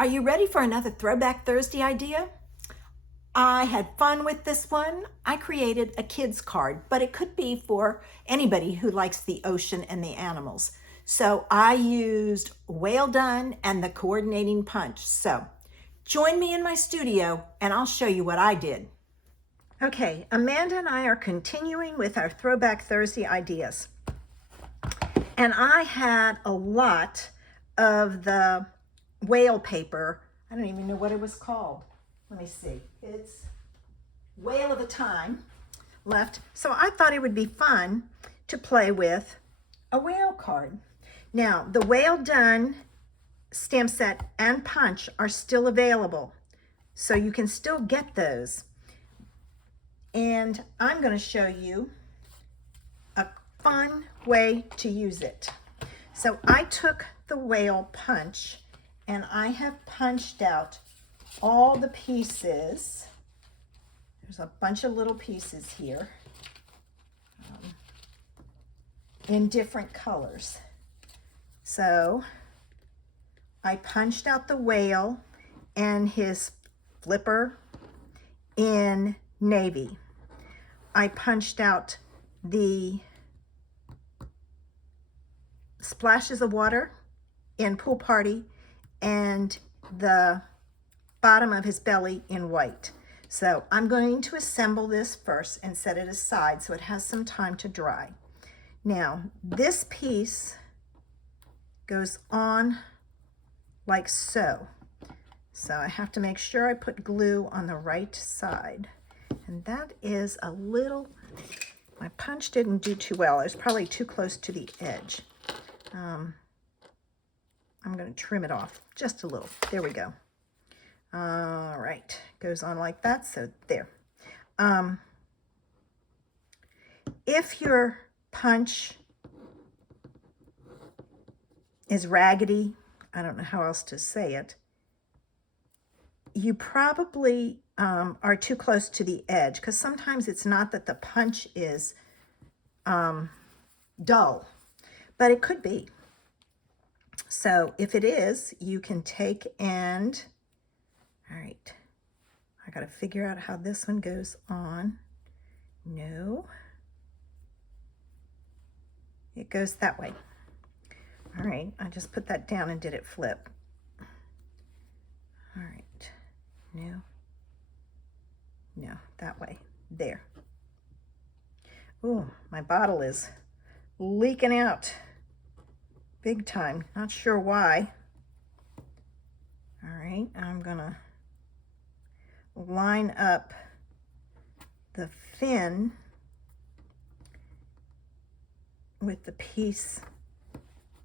Are you ready for another Throwback Thursday idea? I had fun with this one. I created a kid's card, but it could be for anybody who likes the ocean and the animals. So I used Whale Done and the coordinating punch. So join me in my studio and I'll show you what I did. Okay, Amanda and I are continuing with our Throwback Thursday ideas. And I had a lot of the whale paper. I don't even know what it was called. Let me see. It's Whale of a Time left. So I thought it would be fun to play with a whale card. Now, the Whale Done stamp set and punch are still available. So you can still get those. And I'm going to show you a fun way to use it. So I took the whale punch and I have punched out all the pieces. There's a bunch of little pieces here in different colors. So I punched out the whale and his flipper in navy. I punched out the splashes of water in Pool Party and the bottom of his belly in white. So I'm going to assemble this first and set it aside so it has some time to dry. Now this piece goes on like so. So I have to make sure I put glue on the right side. And that is a little, my punch didn't do too well. It was probably too close to the edge. I'm going to trim it off just a little. There we go. All right, goes on like that, so there. If your punch is raggedy, I don't know how else to say it, you probably are too close to the edge, because sometimes it's not that the punch is dull, but it could be. So if it is, you can take and, all right, I got to figure out how this one goes on. No, it goes that way. All right, I just put that down and did it flip. All right, no, that way, there. Oh, my bottle is leaking out big time, not sure why. All right, I'm gonna line up the fin with the piece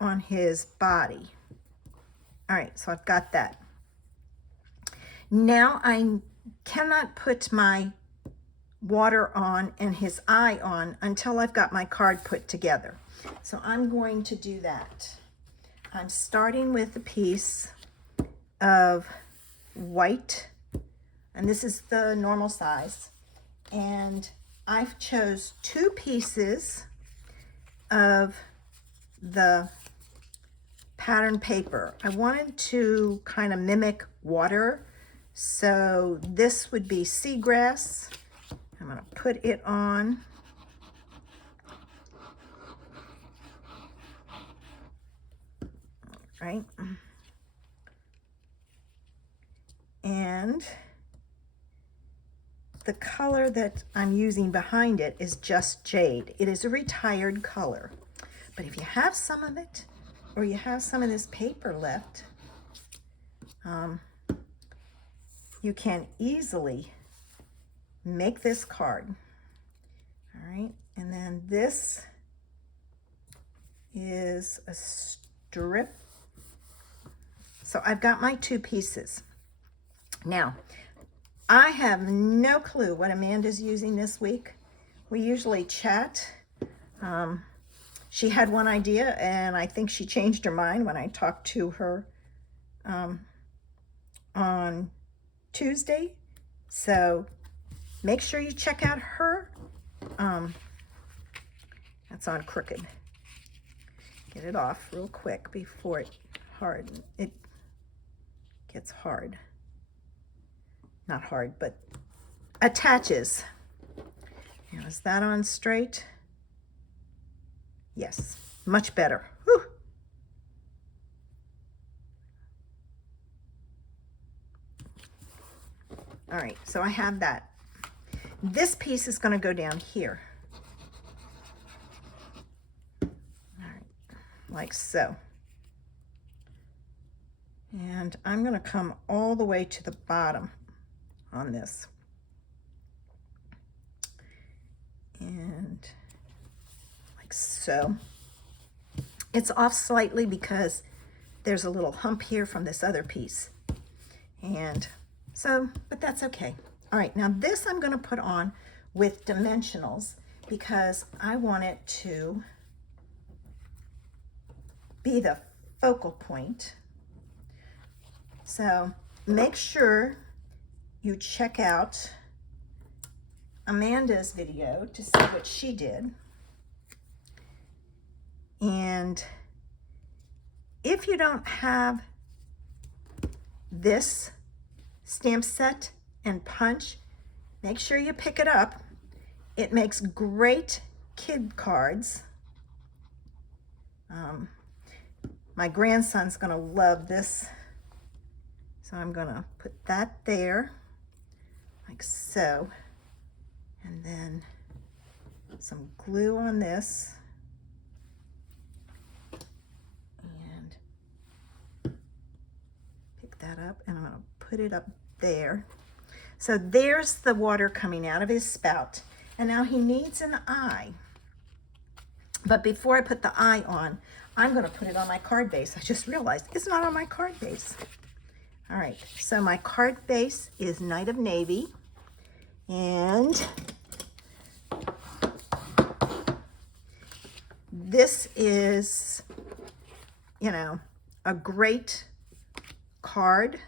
on his body. All right, so I've got that. Now I cannot put my water on and his eye on until I've got my card put together. So I'm going to do that. I'm starting with a piece of white, and this is the normal size, and I've chose 2 pieces of the pattern paper. I wanted to kind of mimic water, so this would be seagrass. I'm going to put it on. Right, and the color that I'm using behind it is just jade. It is a retired color, but if you have some of it, or you have some of this paper left, you can easily make this card. All right, and then this is a strip. So I've got my 2 pieces. Now, I have no clue what Amanda's using this week. We usually chat. She had one idea, and I think she changed her mind when I talked to her on Tuesday. So make sure you check out her. That's on crooked. Get it off real quick before it hardens. gets hard. Not hard, but attaches. Now, is that on straight? Yes, much better. Whew. All right, so I have that. This piece is going to go down here. All right, like so. And I'm going to come all the way to the bottom on this. And like so. It's off slightly because there's a little hump here from this other piece. And so, but that's okay. All right, now this I'm going to put on with dimensionals because I want it to be the focal point. So make sure you check out Amanda's video to see what she did. And if you don't have this stamp set and punch, make sure you pick it up. It makes great kid cards. My grandson's gonna love this. So I'm gonna put that there, like so. And then some glue on this. And pick that up, and I'm gonna put it up there. So there's the water coming out of his spout. And now he needs an eye. But before I put the eye on, I'm gonna put it on my card base. I just realized it's not on my card base. All right, so my card base is Night of Navy. And this is, you know, a great card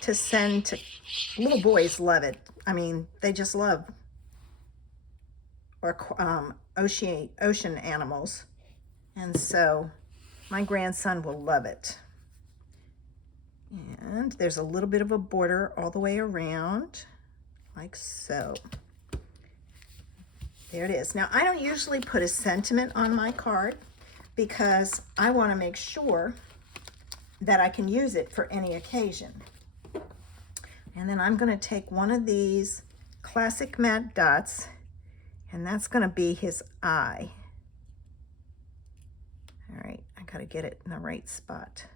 to send to little boys. Love it. I mean, they just love ocean animals, and so my grandson will love it. And there's a little bit of a border all the way around, like so. There it is. Now, I don't usually put a sentiment on my card because I want to make sure that I can use it for any occasion. And then I'm going to take one of these classic matte dots, and that's going to be his eye. All right, I got to get it in the right spot.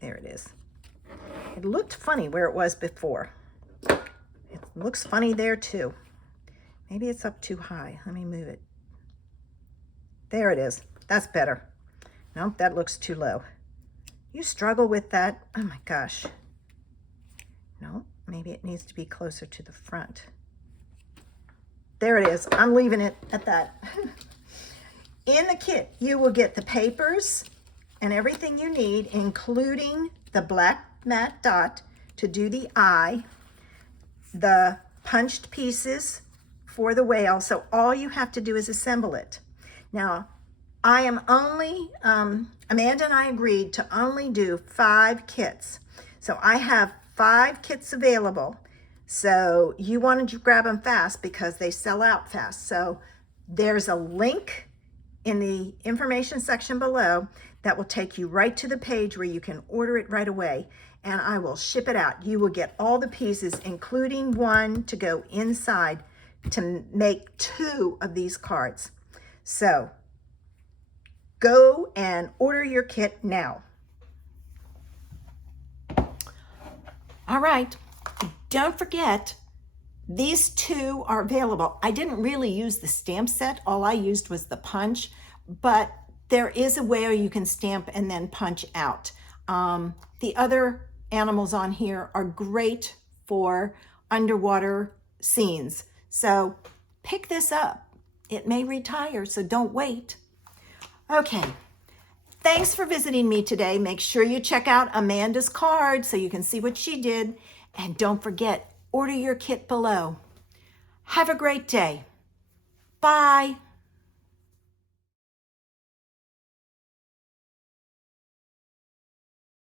There it is. It looked funny where it was before. It looks funny there too. Maybe it's up too high. Let me move it. There it is. That's better. Nope, that looks too low. You struggle with that? Oh my gosh. No, maybe it needs to be closer to the front. There it is. I'm leaving it at that. In the kit, you will get the papers and everything you need, including the black matte dot to do the eye, the punched pieces for the whale. So all you have to do is assemble it. Now, I am only, Amanda and I agreed to only do 5 kits. So I have 5 kits available. So you wanted to grab them fast because they sell out fast. So there's a link in the information section below that will take you right to the page where you can order it right away, and I will ship it out. You will get all the pieces, including one to go inside to make 2 of these cards. So go and order your kit now. All right, don't forget, these 2 are available. I didn't really use the stamp set. All I used was the punch, but there is a way you can stamp and then punch out. The other animals on here are great for underwater scenes. So pick this up. It may retire, so don't wait. Okay, thanks for visiting me today. Make sure you check out Amanda's card so you can see what she did. And don't forget, order your kit below. Have a great day. Bye.